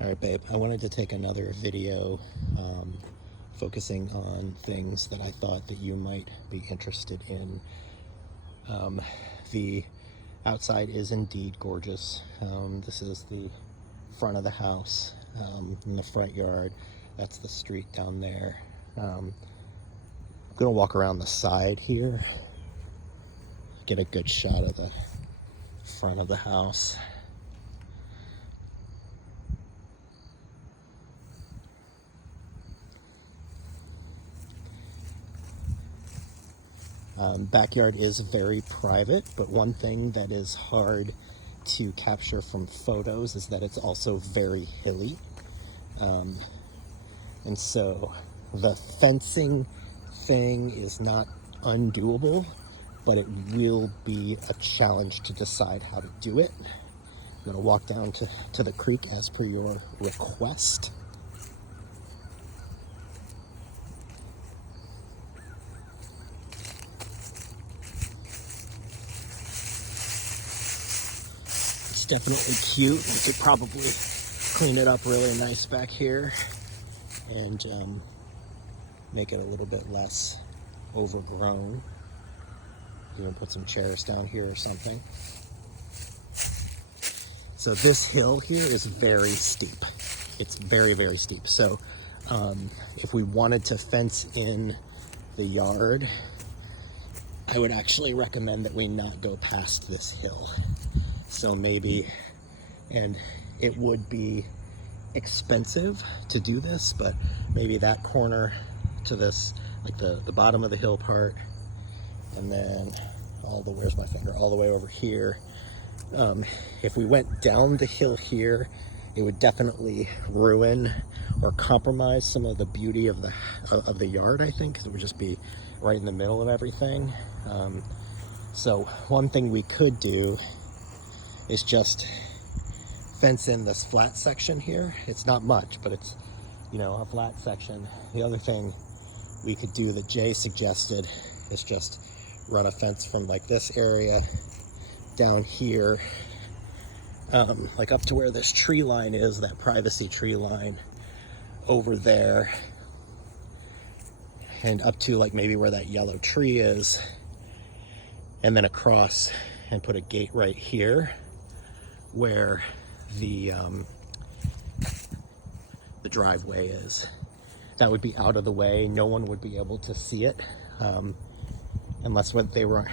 All right, babe, I wanted to take another video focusing on things that I thought that you might be interested in. The outside is indeed gorgeous. This is the front of the house, in the front yard. That's the street down there. I'm gonna walk around the side here, get a good shot of the front of the house. Backyard is very private, but one thing that is hard to capture from photos is that it's also very hilly. And so the fencing thing is not undoable, but it will be a challenge to decide how to do it. I'm gonna walk down to the creek as per your request. It's definitely cute. We could probably clean it up really nice back here and make it a little bit less overgrown. Even put some chairs down here or something. So this hill here is very steep. It's very, very steep. So if we wanted to fence in the yard, I would actually recommend that we not go past this hill. So maybe, and it would be expensive to do this, but maybe that corner to this, like the bottom of the hill part, and then where's my finger, all the way over here. If we went down the hill here, it would definitely ruin or compromise some of the beauty of the yard, I think, because it would just be right in the middle of everything. So one thing we could do is just fence in this flat section here. It's not much, but it's, you know, a flat section. The other thing we could do that Jay suggested is just run a fence from like this area down here, like up to where this tree line is, that privacy tree line over there, and up to like maybe where that yellow tree is, and then across and put a gate right here where the driveway is. That would be out of the way. No one would be able to see it unless when they were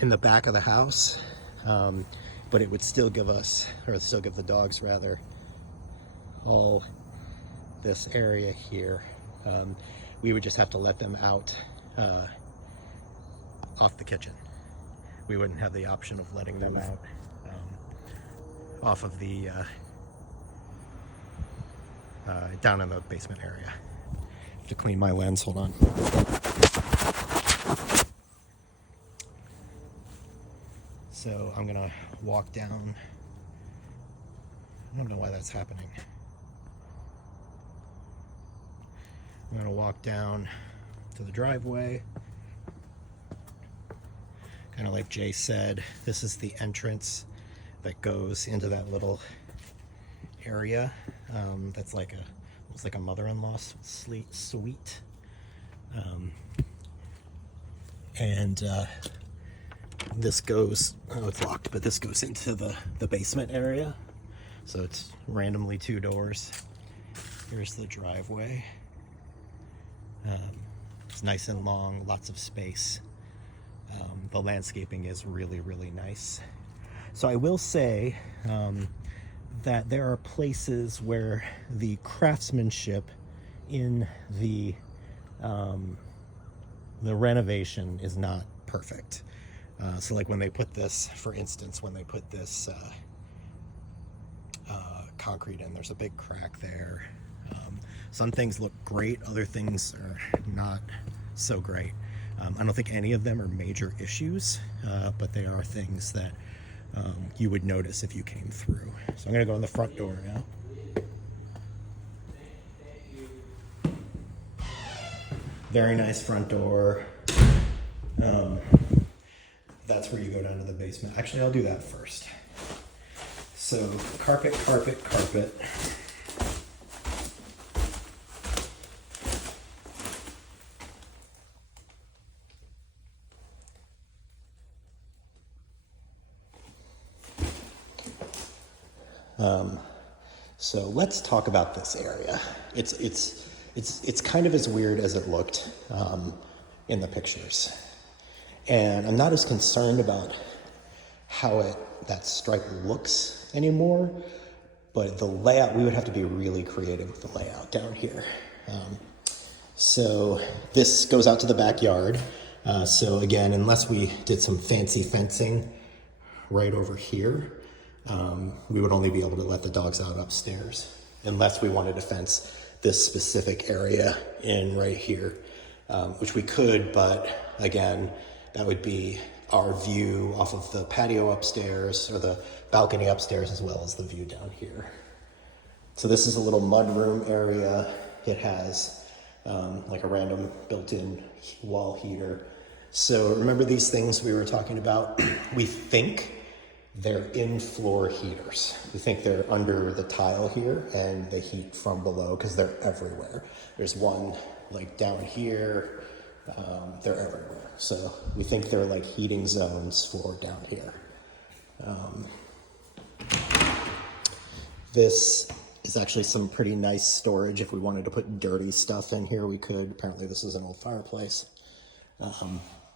in the back of the house. But it would still give us, or still give the dogs rather, all this area here. We would just have to let them out off the kitchen. We wouldn't have the option of letting them out off of the down in the basement area. I have to clean my lens, hold on. So I'm gonna walk down. I don't know why that's happening. I'm gonna walk down to the driveway. Kind of like Jay said, this is the entrance that goes into that little area. That's like almost like a mother-in-law suite. And this goes, oh, it's locked, but this goes into the basement area. So it's randomly 2 doors. Here's the driveway. It's nice and long, lots of space. The landscaping is really, really nice. So I will say that there are places where the craftsmanship in the renovation is not perfect. So like when they put this, for instance, when they put this concrete in, there's a big crack there. Some things look great, other things are not so great. I don't think any of them are major issues, but they are things that you would notice if you came through. So I'm gonna go in the front door now. Very nice front door. That's where you go down to the basement. Actually, I'll do that first. So carpet, carpet, carpet. So let's talk about this area. It's kind of as weird as it looked in the pictures. And I'm not as concerned about how that stripe looks anymore, but the layout, we would have to be really creative with the layout down here. So this goes out to the backyard. So again, unless we did some fancy fencing right over here, we would only be able to let the dogs out upstairs unless we wanted to fence this specific area in right here, which we could, but again, that would be our view off of the patio upstairs or the balcony upstairs as well as the view down here. So this is a little mudroom area. It has like a random built-in wall heater. So remember these things we were talking about? We think they're in-floor heaters. We think they're under the tile here and they heat from below because they're everywhere. There's one like down here, they're everywhere. So we think they're like heating zones for down here. This is actually some pretty nice storage. If we wanted to put dirty stuff in here, we could. Apparently this is an old fireplace,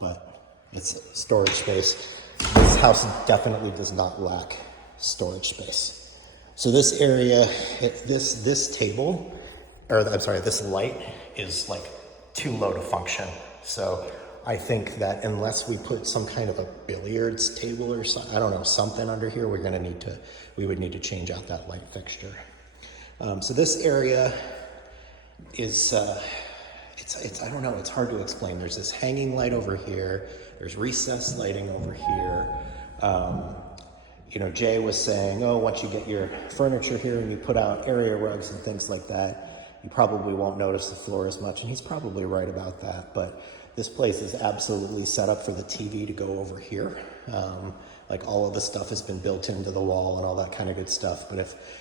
but it's storage space. This house definitely does not lack storage space. So this area, this table, or I'm sorry, this light is like too low to function. So I think that unless we put some kind of a billiards table or something, I don't know, something under here, we would need to change out that light fixture. So this area is, I don't know, it's hard to explain. There's this hanging light over here. There's recessed lighting over here. You know, Jay was saying, oh, once you get your furniture here and you put out area rugs and things like that, you probably won't notice the floor as much. And he's probably right about that. But this place is absolutely set up for the TV to go over here. Like all of the stuff has been built into the wall and all that kind of good stuff. But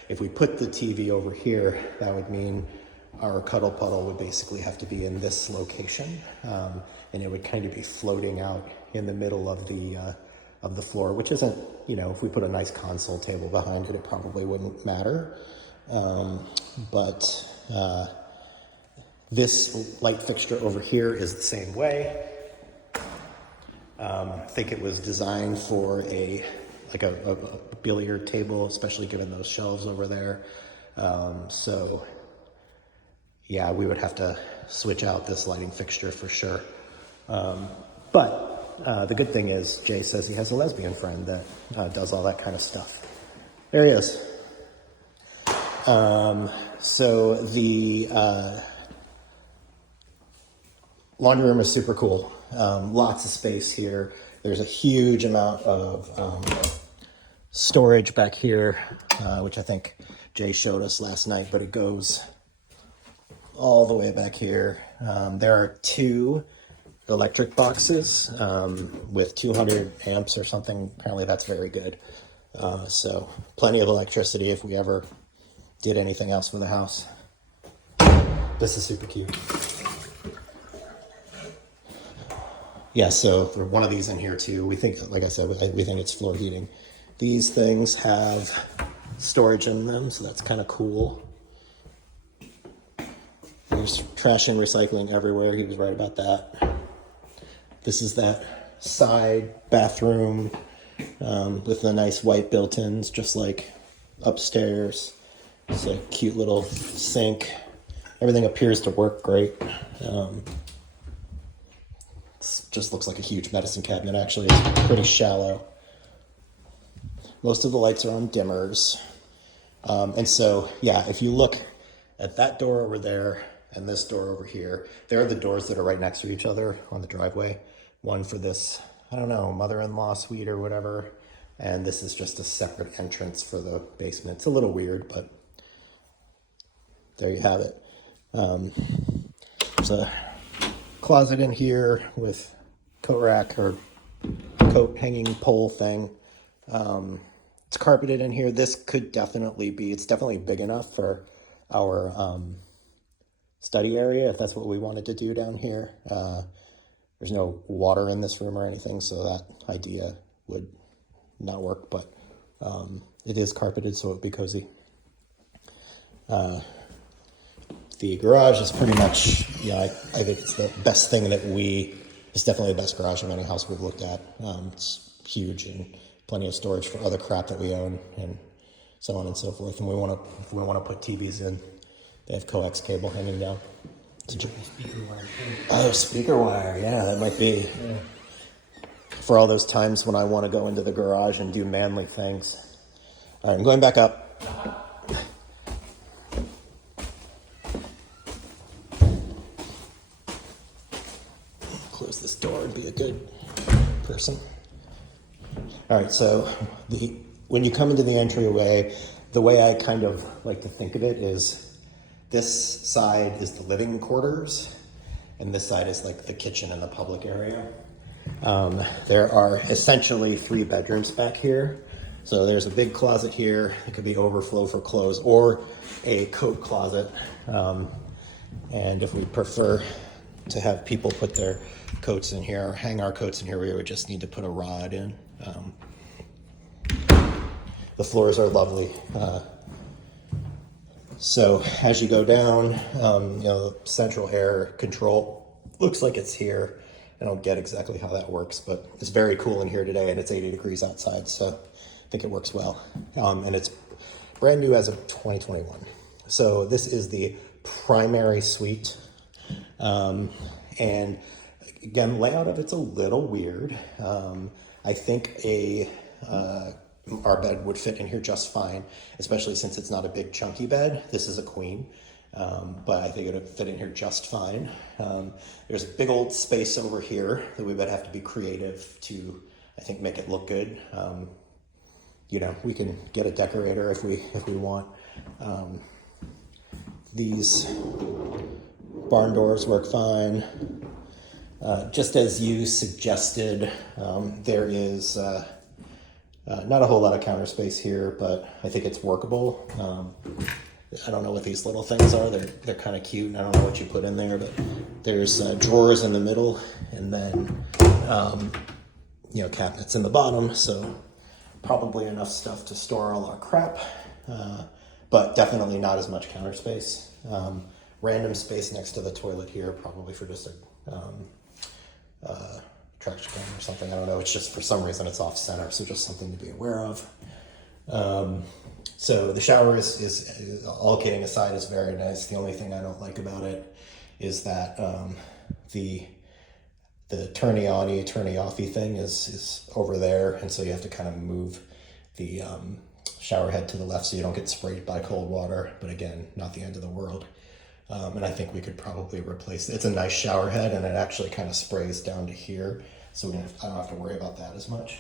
if we put the TV over here, that would mean our cuddle puddle would basically have to be in this location, and it would kind of be floating out in the middle of the floor, which isn't, you know, if we put a nice console table behind it, it probably wouldn't matter. But this light fixture over here is the same way. I think it was designed for a billiard table, especially given those shelves over there. So yeah, we would have to switch out this lighting fixture for sure. But the good thing is Jay says he has a lesbian friend that does all that kind of stuff. There he is. So the laundry room is super cool. Lots of space here. There's a huge amount of storage back here, which I think Jay showed us last night, but it goes all the way back here. There are 2 electric boxes with 200 amps or something. Apparently that's very good. So plenty of electricity if we ever did anything else for the house. This is super cute. Yeah, so for one of these in here too, we think, like I said, we think it's floor heating. These things have storage in them, so that's kind of cool. There's trash and recycling everywhere. He was right about that. This is that side bathroom with the nice white built-ins, just like upstairs. It's a cute little sink. Everything appears to work great. It just looks like a huge medicine cabinet. Actually, it's pretty shallow. Most of the lights are on dimmers. And so, yeah, if you look at that door over there and this door over here, there are the doors that are right next to each other on the driveway. One for this, I don't know, mother-in-law suite or whatever. And this is just a separate entrance for the basement. It's a little weird, but there you have it. There's a closet in here with coat rack or coat hanging pole thing. It's carpeted in here. This could definitely be, it's definitely big enough for our study area if that's what we wanted to do down here. There's no water in this room or anything, so that idea would not work, but it is carpeted, so it would be cozy. The garage is pretty much, yeah, I think it's the best thing that it's definitely the best garage of any house we've looked at. It's huge and plenty of storage for other crap that we own and so on and so forth. And we want to put TVs in. They have coax cable hanging down. Speaker wire. Oh, speaker wire. Yeah, that might be. Yeah. For all those times when I want to go into the garage and do manly things. All right, I'm going back up. Close this door and be a good person. All right, so when you come into the entryway, the way I kind of like to think of it is this side is the living quarters, and this side is like the kitchen and the public area. There are essentially 3 bedrooms back here. So there's a big closet here. It could be overflow for clothes or a coat closet. And if we prefer to have people put their coats in here or hang our coats in here, we would just need to put a rod in. The floors are lovely. So as you go down, the central air control looks like it's here. I don't get exactly how that works, but it's very cool in here today, and it's 80 degrees outside, so I think it works well. And it's brand new as of 2021. So this is the primary suite. And again, layout of it's a little weird. I think our bed would fit in here just fine, especially since it's not a big chunky bed. This is a queen, but I think it would fit in here just fine. There's a big old space over here that we would have to be creative to, I think, make it look good. We can get a decorator if we want. These barn doors work fine. Just as you suggested, there is not a whole lot of counter space here, but I think it's workable. I don't know what these little things are. They're kind of cute. I don't know what you put in there, but there's drawers in the middle, and then cabinets in the bottom. So probably enough stuff to store all our crap, but definitely not as much counter space. Random space next to the toilet here, probably for just a trash can or something. I don't know. It's just for some reason it's off center, so just something to be aware of. So the shower is all kidding aside, is very nice. The only thing I don't like about it is that the turny on-y, turny off-y thing is over there, and so you have to kind of move the shower head to the left so you don't get sprayed by cold water. But again, not the end of the world. And I think we could probably replace it. It's a nice shower head, and it actually kind of sprays down to here, so I don't have to worry about that as much.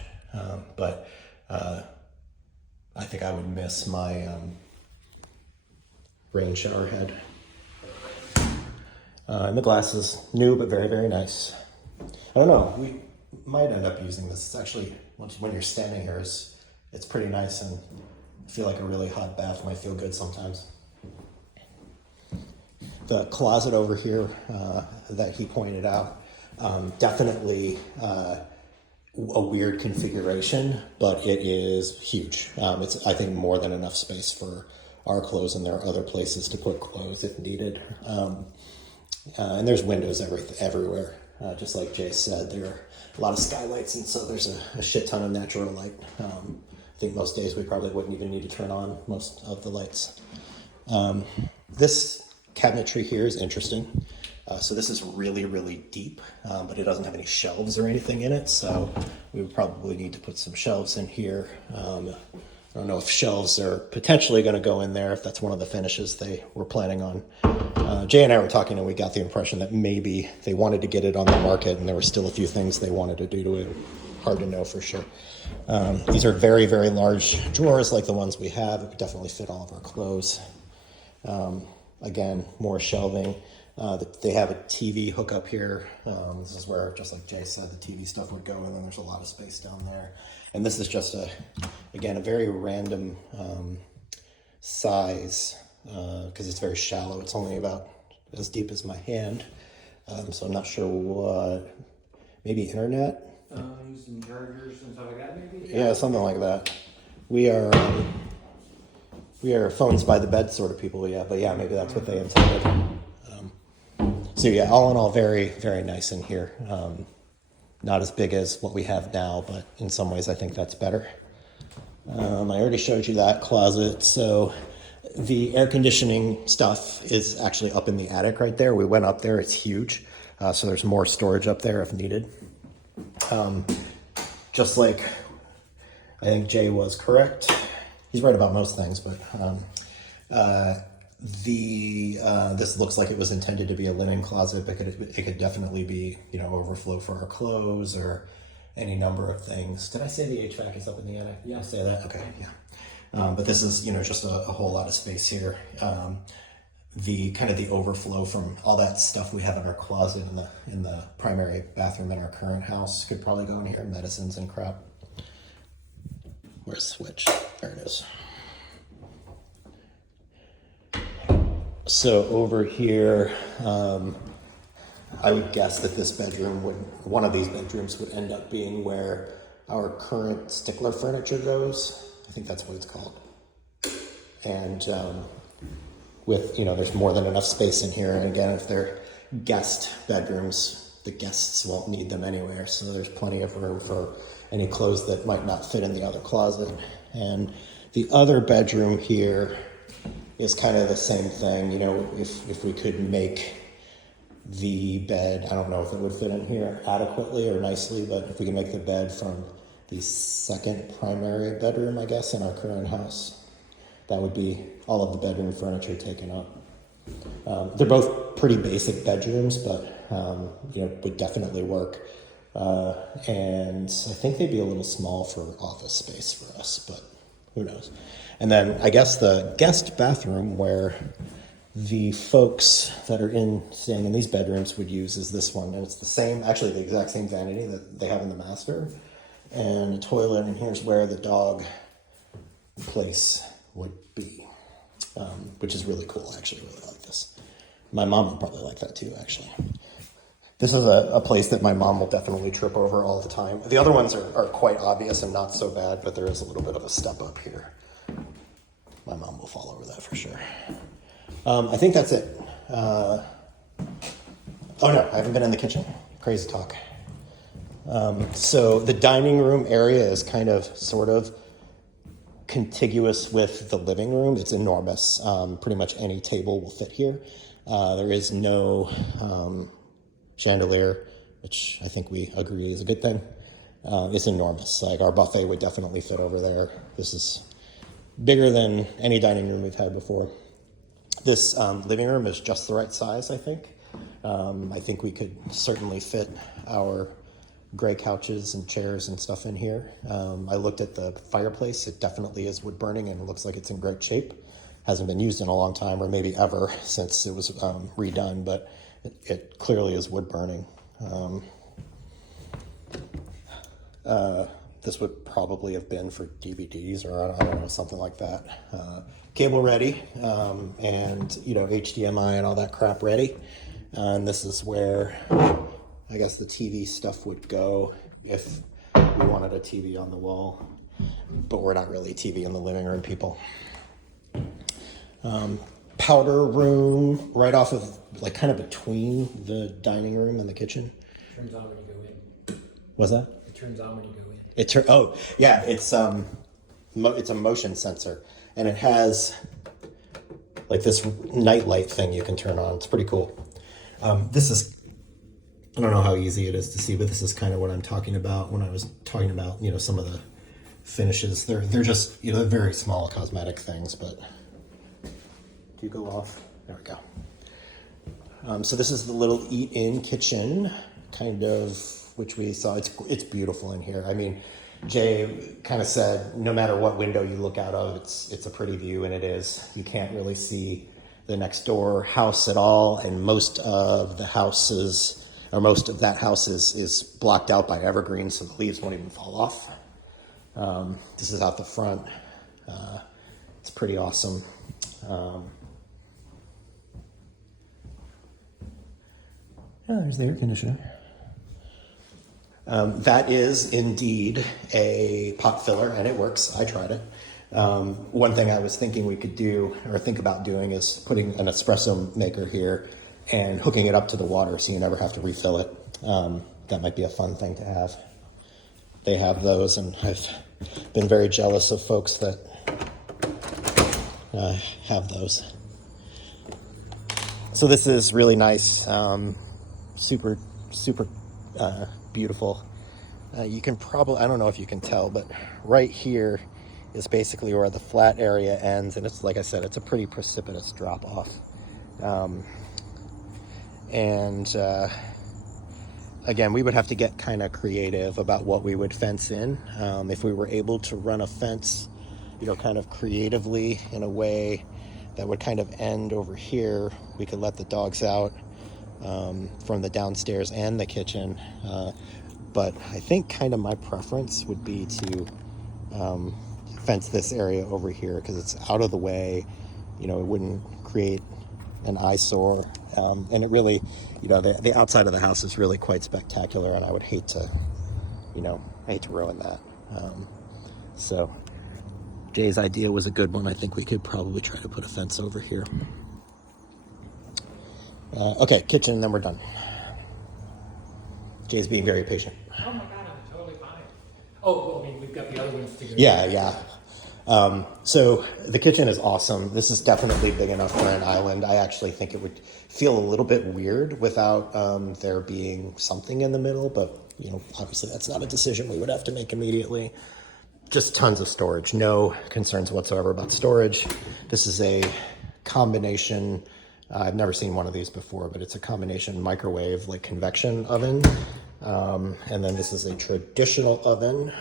But I think I would miss my rain shower head. And the glass is new, but very, very nice. I don't know, we might end up using this. It's actually, when you're standing here, it's pretty nice, and I feel like a really hot bath might feel good sometimes. The closet over here that he pointed out, definitely a weird configuration, but it is huge. It's, I think, more than enough space for our clothes, and there are other places to put clothes if needed. And there's windows everywhere. Just like Jay said, there are a lot of skylights, and so there's a shit ton of natural light. I think most days we probably wouldn't even need to turn on most of the lights. This cabinetry here is interesting. So this is really, really deep, but it doesn't have any shelves or anything in it, so we would probably need to put some shelves in here. I don't know if shelves are potentially going to go in there, if that's one of the finishes they were planning on. Jay and I were talking, and we got the impression that maybe they wanted to get it on the market, and there were still a few things they wanted to do to it. Hard to know for sure. These are very, very large drawers like the ones we have. It could definitely fit all of our clothes. Again, more shelving. They have a TV hookup here. This is where, just like Jay said, the TV stuff would go, and then there's a lot of space down there. And this is just again, a very random size because it's very shallow. It's only about as deep as my hand. So I'm not sure what, maybe internet? Some chargers and stuff like that, maybe? Yeah, something like that. We are phones by the bed sort of people, yeah. But yeah, maybe that's what they intended. So yeah, all in all, very, very nice in here. Not as big as what we have now, but in some ways I think that's better. I already showed you that closet. So the air conditioning stuff is actually up in the attic right there. We went up there, it's huge. So there's more storage up there if needed. Just like I think Jay was correct. He's right about most things, but this looks like it was intended to be a linen closet, but it could definitely be, you know, overflow for our clothes or any number of things. Did I say the HVAC is up in the attic? Yeah, I say that. Okay, yeah. But this is, you know, just a whole lot of space here. The kind of the overflow from all that stuff we have in our closet in the primary bathroom in our current house could probably go in here, medicines and crap. Where's the switch? There it is. So over here, I would guess that this bedroom one of these bedrooms would end up being where our current Stickler furniture goes. I think that's what it's called. And with, you know, there's more than enough space in here. And again, if they're guest bedrooms, the guests won't need them anywhere. So there's plenty of room for any clothes that might not fit in the other closet. And the other bedroom here is kind of the same thing. You know, if we could make the bed, I don't know if it would fit in here adequately or nicely, but if we can make the bed from the second primary bedroom, I guess, in our current house, that would be all of the bedroom furniture taken up. They're both pretty basic bedrooms, but you know, would definitely work. And I think they'd be a little small for office space for us, but who knows? And then I guess the guest bathroom where the folks that are staying in these bedrooms would use is this one. And it's the same, actually the exact same vanity that they have in the master. And a toilet, and here's where the dog place would be, which is really cool. I actually really like this. My mom would probably like that too, actually. This is a place that my mom will definitely trip over all the time. The other ones are quite obvious and not so bad, but there is a little bit of a step up here. My mom will fall over that for sure. I think that's it. Oh no, I haven't been in the kitchen. Crazy talk. So the dining room area is kind of sort of contiguous with the living room. It's enormous. Pretty much any table will fit here. There is no chandelier, which I think we agree is a good thing. It's enormous. Like our buffet would definitely fit over there. This is bigger than any dining room we've had before. This living room is just the right size, I think. I think we could certainly fit our gray couches and chairs and stuff in here. I looked at the fireplace. It definitely is wood burning and it looks like it's in great shape. Hasn't been used in a long time, or maybe ever, since it was redone, but it clearly is wood burning. This would probably have been for DVDs or I don't know, something like that. Cable ready, and you know, HDMI and all that crap ready. And this is where I guess the TV stuff would go if we wanted a TV on the wall, but we're not really TV in the living room people. Powder room right off of, like, kind of between the dining room and the kitchen. Turns on when you go in. What's that? It turns on when you go in. Oh yeah, it's a motion sensor, and it has like this night light thing you can turn on. It's pretty cool. This is, I don't know how easy it is to see, but this is kind of what I'm talking about when I was talking about, you know, some of the finishes. They're just, you know, very small cosmetic things, but do you go off? There we go. So this is the little eat-in kitchen, kind of, which we saw. It's beautiful in here. I mean, Jay kind of said no matter what window you look out of, it's a pretty view, and it is. You can't really see the next door house at all, and most of that house is blocked out by evergreens, so the leaves won't even fall off. This is out the front. It's pretty awesome. There's the air conditioner. That is indeed a pot filler, and it works. I tried it. One thing I was thinking we could do, or think about doing, is putting an espresso maker here and hooking it up to the water so you never have to refill it. That might be a fun thing to have. They have those, and I've been very jealous of folks that have those. So this is really nice, super beautiful. You can probably, I don't know if you can tell, but right here is basically where the flat area ends, and it's, like I said, it's a pretty precipitous drop off. Again, we would have to get kind of creative about what we would fence in. If we were able to run a fence, kind of creatively in a way that would kind of end over here, we could let the dogs out from the downstairs and the kitchen. But I think kind of my preference would be to fence this area over here because it's out of the way. It wouldn't create an eyesore. And it really, the outside of the house is really quite spectacular, and I would hate to ruin that. So Jay's idea was a good one. I think we could probably try to put a fence over here. Okay, kitchen, and then we're done. Jay's being very patient. Oh my God, I'm totally fine. Oh, well, I mean, we've got the other ones to go. Yeah. So the kitchen is awesome. This is definitely big enough for an island. I actually think it would feel a little bit weird without there being something in the middle, but obviously that's not a decision we would have to make immediately. Just tons of storage. No concerns whatsoever about storage. This is a combination. I've never seen one of these before, but it's a combination microwave, like convection oven. And then this is a traditional oven.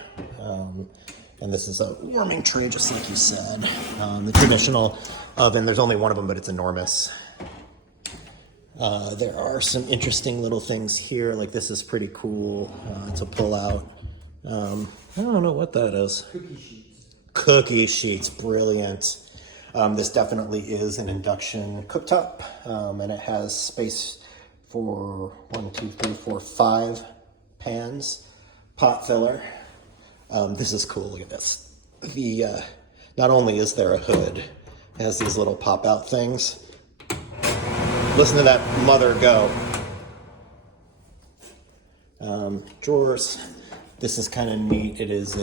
And this is a warming tray, just like you said. The traditional oven, there's only one of them, but it's enormous. There are some interesting little things here. Like this is pretty cool to pull out. I don't know what that is. Cookie sheets, brilliant. This definitely is an induction cooktop, and it has space for 5 pans. Pot filler. This is cool. Look at this. Not only is there a hood, it has these little pop-out things. Listen to that mother go. Drawers. This is kind of neat. It is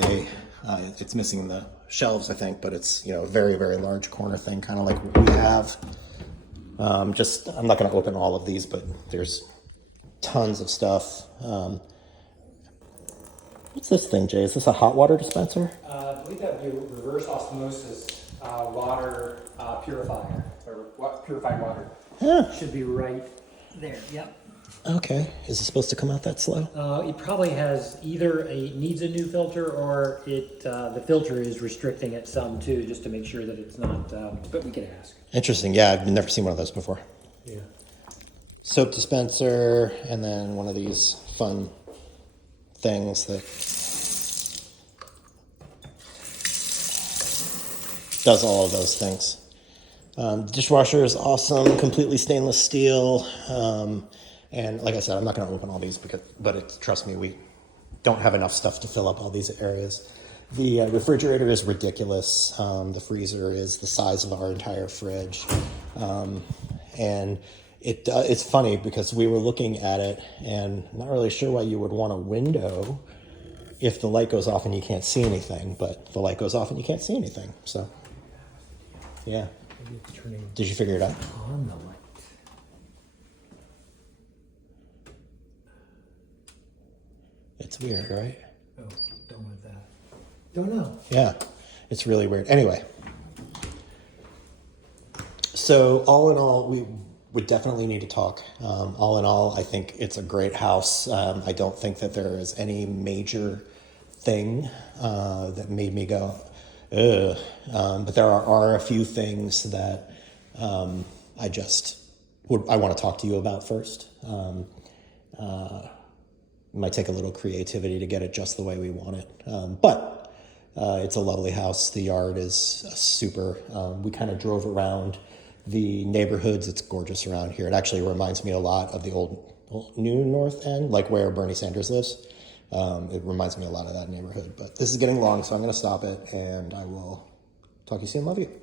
it's missing the shelves, I think, but it's a very, very large corner thing, kind of like what we have. I'm not going to open all of these, but there's tons of stuff. What's this thing, Jay? Is this a hot water dispenser? I believe that would be a reverse osmosis water purifier, or purified water. Yeah. Should be right there. Yep. Okay. Is it supposed to come out that slow? It probably has either needs a new filter, or the filter is restricting it some too, just to make sure that it's not. But we can ask. Interesting. Yeah, I've never seen one of those before. Yeah. Soap dispenser, and then one of these fun things that does all of those things. Dishwasher is awesome, completely stainless steel. And like I said, I'm not going to open all these but trust me, we don't have enough stuff to fill up all these areas. The refrigerator is ridiculous. The freezer is the size of our entire fridge. And it's funny because we were looking at it and not really sure why you would want a window if the light goes off and you can't see anything, but the light goes off and you can't see anything. So, yeah. Did you figure it out? On the light. It's weird, right? Oh, don't want that. Don't know. Yeah, it's really weird. Anyway, so all in all, we would definitely need to talk. All in all, I think it's a great house. I don't think that there is any major thing that made me go, ugh. But there are a few things that I want to talk to you about first. It might take a little creativity to get it just the way we want it. But It's a lovely house. The yard is super. We kind of drove around the neighborhoods. It's gorgeous around here. It actually reminds me a lot of the old New North End, like where Bernie Sanders lives. It reminds me a lot of that neighborhood. But this is getting long, so I'm going to stop it, and I will talk to you soon. Love you.